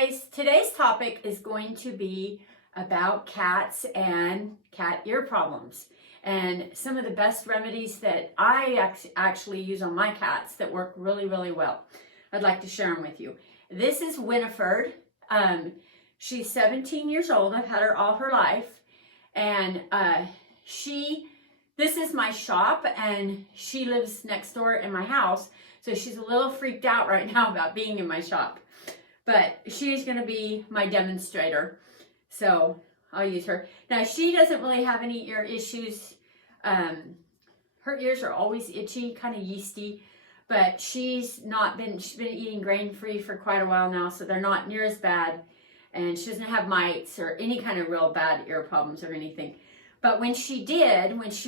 guys, today's topic is going to be about cats and cat ear problems and some of the best remedies that I actually use on my cats that work really, really well. I'd like to share them with you. This is Winifred. She's 17 years old. I've had her all her life. And this is my shop, and she lives next door in my house. So she's a little freaked out right now about being in my shop. But she's going to be my demonstrator. So I'll use her. Now, she doesn't really have any ear issues. Her ears are always itchy, kind of yeasty. But she's been eating grain-free for quite a while now, so they're not near as bad. And she doesn't have mites or any kind of real bad ear problems or anything. But when she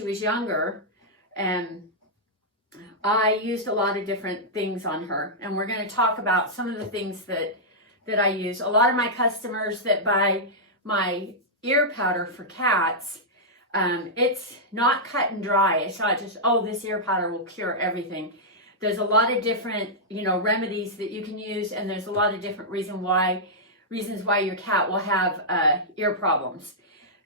was younger, I used a lot of different things on her. And we're going to talk about some of the things that I use. A lot of my customers that buy my ear powder for cats, it's not cut and dry. It's not just, oh, this ear powder will cure everything. There's a lot of different, remedies that you can use, and there's a lot of different reasons why your cat will have ear problems.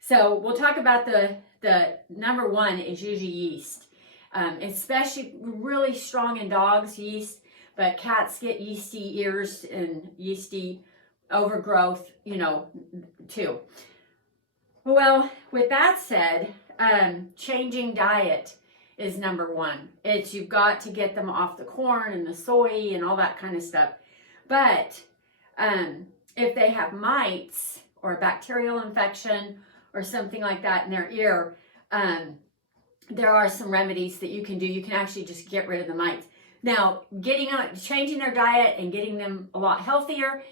So we'll talk about the number one is usually yeast, especially really strong in dogs, yeast, but cats get yeasty ears and yeasty overgrowth, too. Well, with that said, changing diet is number one. You've got to get them off the corn and the soy and all that kind of stuff. But if they have mites or a bacterial infection or something like that in their ear, there are some remedies that you can do. You can actually just get rid of the mites. Now, changing their diet and getting them a lot healthier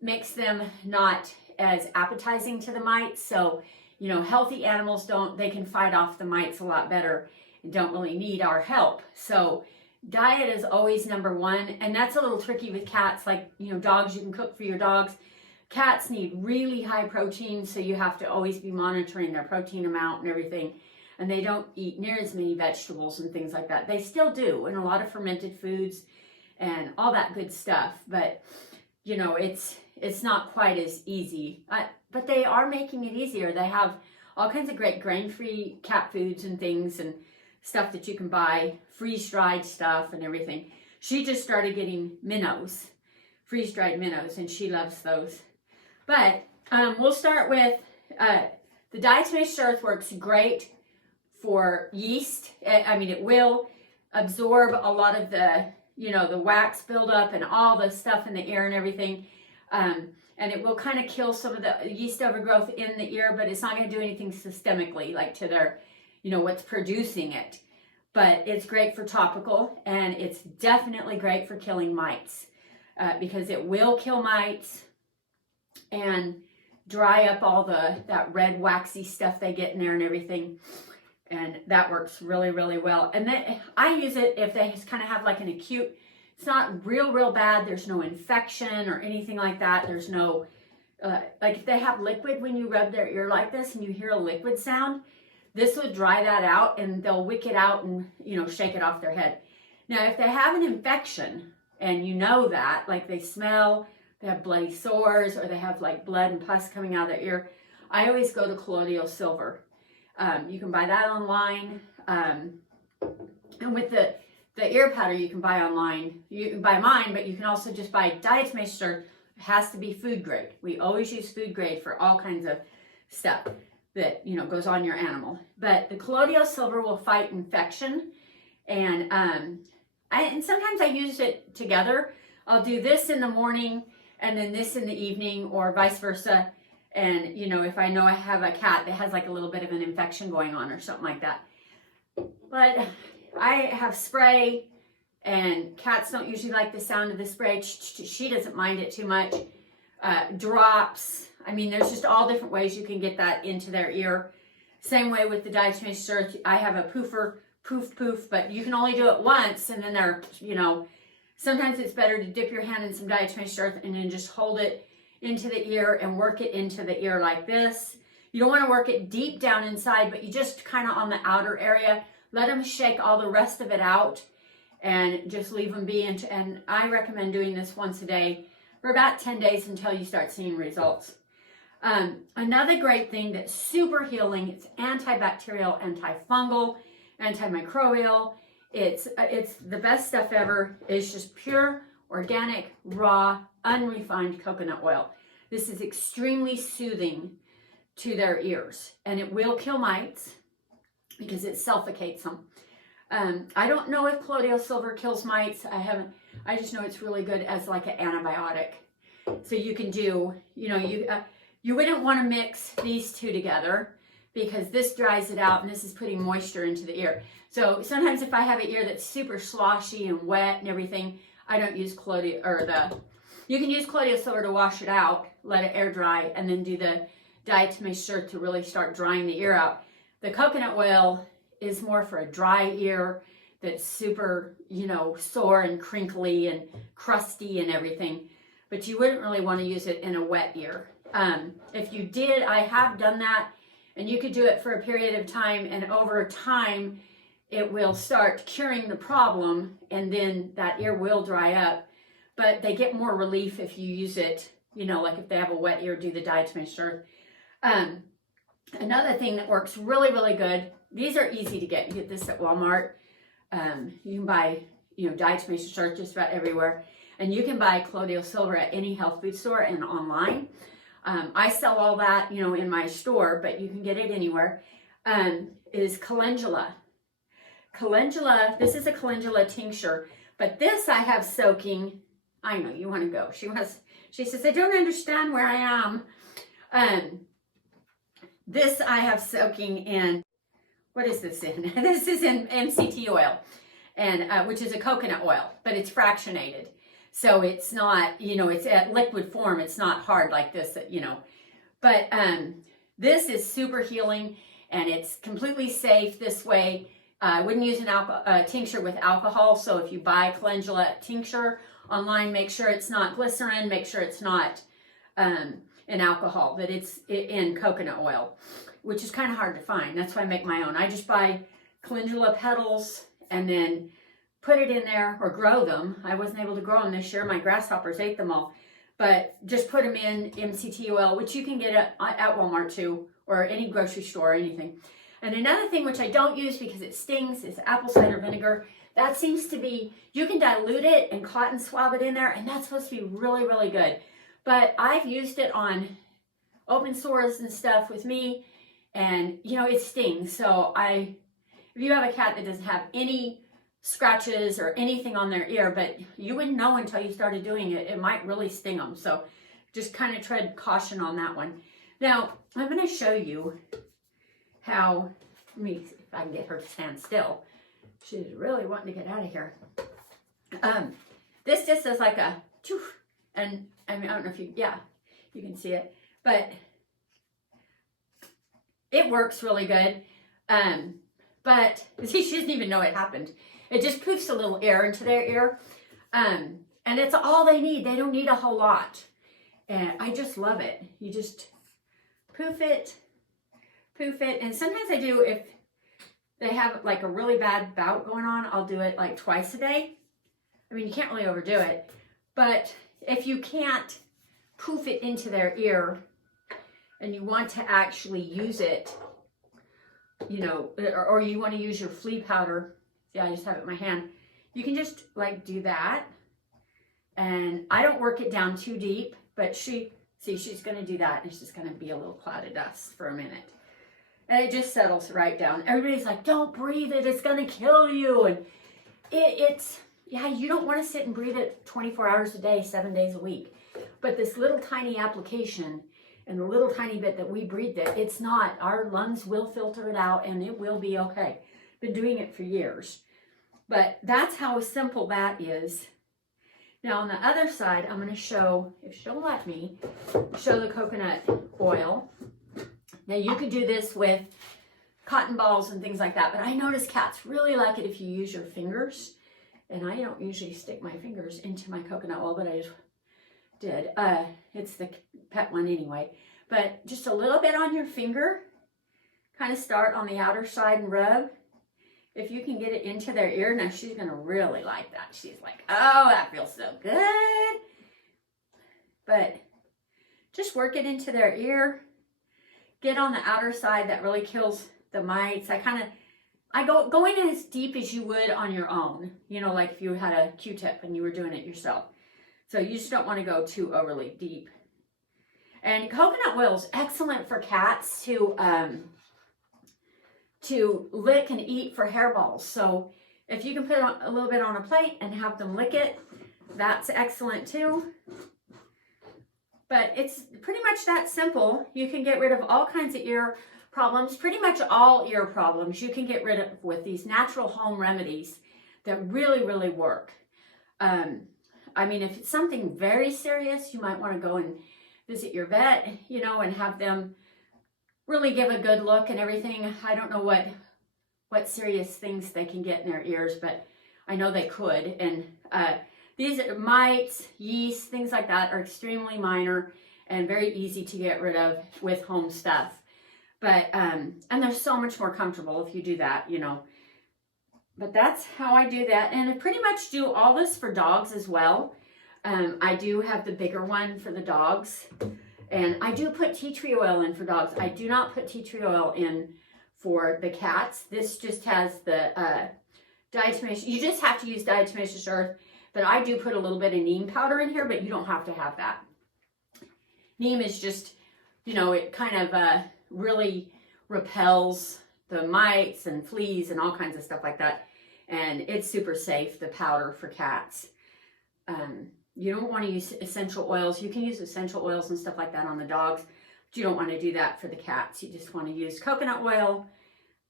makes them not as appetizing to the mites. So, healthy animals they can fight off the mites a lot better and don't really need our help. So diet is always number one. And that's a little tricky with cats. Like, dogs, you can cook for your dogs. Cats need really high protein, so you have to always be monitoring their protein amount and everything. And they don't eat near as many vegetables and things like that. They still do, and a lot of fermented foods and all that good stuff. But, it's not quite as easy. But they are making it easier. They have all kinds of great grain-free cat foods and things and stuff that you can buy, freeze-dried stuff and everything. She just started getting minnows, freeze-dried minnows, and she loves those. But we'll start with the Diatomaceous earth works great for yeast. It will absorb a lot of the, the wax buildup and all the stuff in the ear and everything. And it will kind of kill some of the yeast overgrowth in the ear, but it's not going to do anything systemically, like to their, what's producing it. But it's great for topical, and it's definitely great for killing mites because it will kill mites and dry up all that red waxy stuff they get in there and everything. And that works really, really well. And then I use it if they just kind of have like an acute, it's not real bad. There's no infection or anything like that. There's no, like if they have liquid when you rub their ear like this and you hear a liquid sound, this will dry that out and they'll wick it out and, shake it off their head. Now, if they have an infection and that, like they smell, they have bloody sores, or they have like blood and pus coming out of their ear, I always go to Colloidal Silver. You can buy that online. And with the ear powder you can buy online. You can buy mine, but you can also just buy Diatomaceous earth. It has to be food grade. We always use food grade for all kinds of stuff that, goes on your animal. But the Colloidal Silver will fight infection. And sometimes I use it together. I'll do this in the morning and then this in the evening, or vice versa. And, if I know I have a cat that has like a little bit of an infection going on or something like that. But I have spray, and cats don't usually like the sound of the spray. She doesn't mind it too much. Drops. There's just all different ways you can get that into their ear. Same way with the Diatomaceous earth. I have a poofer, poof, but you can only do it once, and then sometimes it's better to dip your hand in some Diatomaceous earth and then just hold it into the ear and work it into the ear like this. You don't want to work it deep down inside, but you just kind of on the outer area. Let them shake all the rest of it out and just leave them be. And I recommend doing this once a day for about 10 days until you start seeing results. Another great thing that's super healing, it's antibacterial, antifungal, antimicrobial. It's the best stuff ever. It's just pure, organic, raw, unrefined coconut oil. This is extremely soothing to their ears, and it will kill mites because it suffocates them. I don't know if Colloidal Silver kills mites. I just know it's really good as like an antibiotic. So you can do, you wouldn't want to mix these two together because this dries it out and this is putting moisture into the ear. So sometimes if I have an ear that's super sloshy and wet and everything, I don't use you can use Colloidal Silver to wash it out, let it air dry, and then do the Diatomaceous to really start drying the ear out. The coconut oil is more for a dry ear that's super, sore and crinkly and crusty and everything. But you wouldn't really want to use it in a wet ear. If you did, I have done that, and you could do it for a period of time, and over time, it will start curing the problem, and then that ear will dry up. But they get more relief if you use it, like if they have a wet ear, do the Diatomaceous. Another thing that works really, really good, these are easy to get. You get this at Walmart. You can buy, Diatomaceous just about everywhere. And you can buy Colloidal Silver at any health food store and online. I sell all that, in my store, but you can get it anywhere. Is Calendula. This is a Calendula Tincture, but this I have soaking. I know you want to go. She says, I don't understand where I am. This I have soaking in, what is this in? This is in MCT oil, and which is a coconut oil, but it's fractionated. So it's not, it's at liquid form. It's not hard like this, But this is super healing, and it's completely safe this way. I wouldn't use a tincture with alcohol. So if you buy Calendula Tincture online, make sure it's not glycerin. Make sure it's not in alcohol, that it's in coconut oil, which is kind of hard to find. That's why I make my own. I just buy calendula petals and then put it in there, or grow them. I wasn't able to grow them this year. My grasshoppers ate them all. But just put them in MCT oil, which you can get at Walmart too, or any grocery store or anything. And another thing which I don't use because it stings is apple cider vinegar. That seems to be, you can dilute it and cotton swab it in there, and that's supposed to be really, really good. But I've used it on open sores and stuff with me, and it stings. So if you have a cat that doesn't have any scratches or anything on their ear, but you wouldn't know until you started doing it, it might really sting them. So just kind of tread caution on that one. Now, I'm going to show you how, let me see if I can get her to stand still. She's really wanting to get out of here. This just is like a, and I don't know if you can see it, but it works really good. But see, she doesn't even know it happened. It just poofs a little air into their ear. And it's all they need. They don't need a whole lot. And I just love it. You just poof it. And sometimes I do, if they have like a really bad bout going on, I'll do it like twice a day. I mean, you can't really overdo it. But if you can't poof it into their ear and you want to actually use it, or you want to use your flea powder. Yeah, I just have it in my hand. You can just like do that. And I don't work it down too deep, but she's going to do that. And it's just going to be a little cloud of dust for a minute. And it just settles right down. Everybody's like, don't breathe it. It's going to kill you. And you don't want to sit and breathe it 24 hours a day, 7 days a week. But this little tiny application and the little tiny bit that we breathed it, it's not. Our lungs will filter it out and it will be okay. Been doing it for years. But that's how simple that is. Now on the other side, I'm going to show, if she'll let me, show the coconut oil. Now you could do this with cotton balls and things like that, but I notice cats really like it if you use your fingers. And I don't usually stick my fingers into my coconut oil, but I just did. It's the pet one anyway. But just a little bit on your finger. Kind of start on the outer side and rub. If you can get it into their ear, now she's going to really like that. She's like, oh, that feels so good. but just work it into their ear. Get on the outer side, that really kills the mites. I go in as deep as you would on your own, you know, like if you had a Q-tip and you were doing it yourself. So you just don't want to go too overly deep. And coconut oil is excellent for cats to lick and eat for hairballs. So if you can put a little bit on a plate and have them lick it, that's excellent too. But it's pretty much that simple. You can get rid of all kinds of ear problems, pretty much all ear problems you can get rid of with these natural home remedies that really, really work. I mean, if it's something very serious, you might want to go and visit your vet, you know, and have them really give a good look and everything. I don't know what serious things they can get in their ears, but I know they could. And these mites, yeast, things like that are extremely minor and very easy to get rid of with home stuff. But, and they're so much more comfortable if you do that, you know. But that's how I do that. And I pretty much do all this for dogs as well. I do have the bigger one for the dogs. And I do put tea tree oil in for dogs. I do not put tea tree oil in for the cats. This just has the diatomaceous. You just have to use diatomaceous earth. But I do put a little bit of neem powder in here, but you don't have to have that. Neem is just, you know, it kind of really repels the mites and fleas and all kinds of stuff like that. And it's super safe, the powder for cats. You don't want to use essential oils. You can use essential oils and stuff like that on the dogs, but you don't want to do that for the cats. You just want to use coconut oil,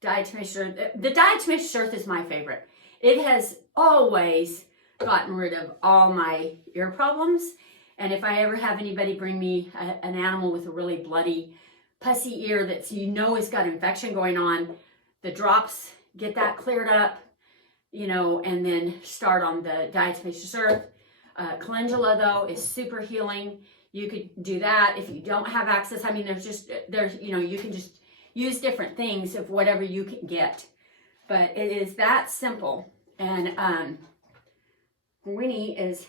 diatomaceous earth. The diatomaceous earth is my favorite. It has always gotten rid of all my ear problems. And if I ever have anybody bring me an animal with a really bloody, pussy ear that you know has got infection going on, the drops, get that cleared up, you know, and then start on the diatomaceous earth. Calendula, though, is super healing. You could do that if you don't have access. I mean, there's, you know, you can just use different things of whatever you can get. But it is that simple. And Winnie is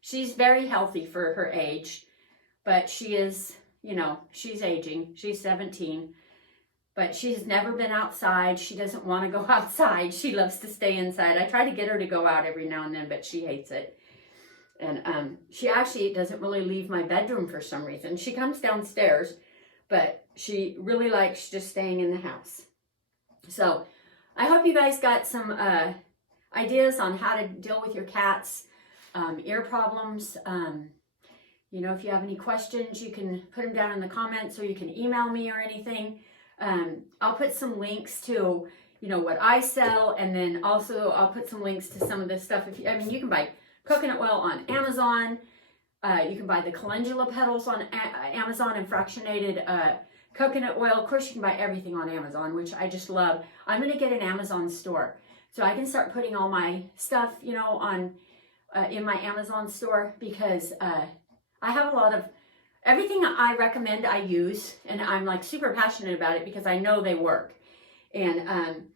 she's very healthy for her age, but she is, you know, she's aging. She's 17, but she's never been outside. She doesn't want to go outside. She loves to stay inside. I try to get her to go out every now and then, but she hates it. And she actually doesn't really leave my bedroom for some reason. She comes downstairs, but she really likes just staying in the house. So I hope you guys got some ideas on how to deal with your cat's ear problems. You know, if you have any questions, you can put them down in the comments, or you can email me or anything. I'll put some links to, you know, what I sell, and then also I'll put some links to some of this stuff. I mean, you can buy coconut oil on Amazon. You can buy the calendula petals on Amazon, and fractionated coconut oil. Of course, you can buy everything on Amazon, which I just love. I'm going to get an Amazon store, so I can start putting all my stuff, you know, on in my Amazon store, because I have a lot of everything I recommend I use, and I'm like super passionate about it because I know they work. And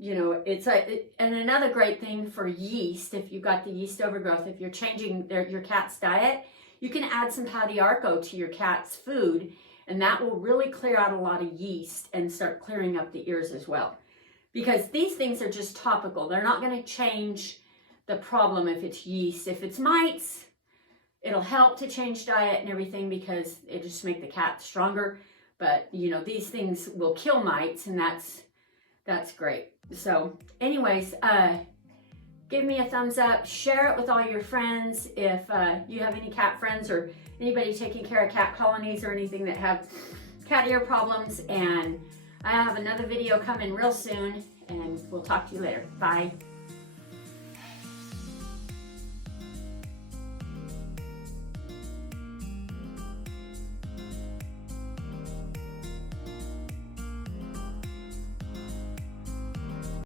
you know, it's and another great thing for yeast, if you've got the yeast overgrowth, if you're changing your cat's diet, you can add some Patti Arco to your cat's food, and that will really clear out a lot of yeast and start clearing up the ears as well. Because these things are just topical. They're not going to change the problem if it's yeast. If it's mites, it'll help to change diet and everything, because it just make the cat stronger. But, you know, these things will kill mites, and that's great. So anyways, give me a thumbs up, share it with all your friends. If you have any cat friends or anybody taking care of cat colonies or anything that have cat ear problems. And I have another video coming real soon, and we'll talk to you later. Bye.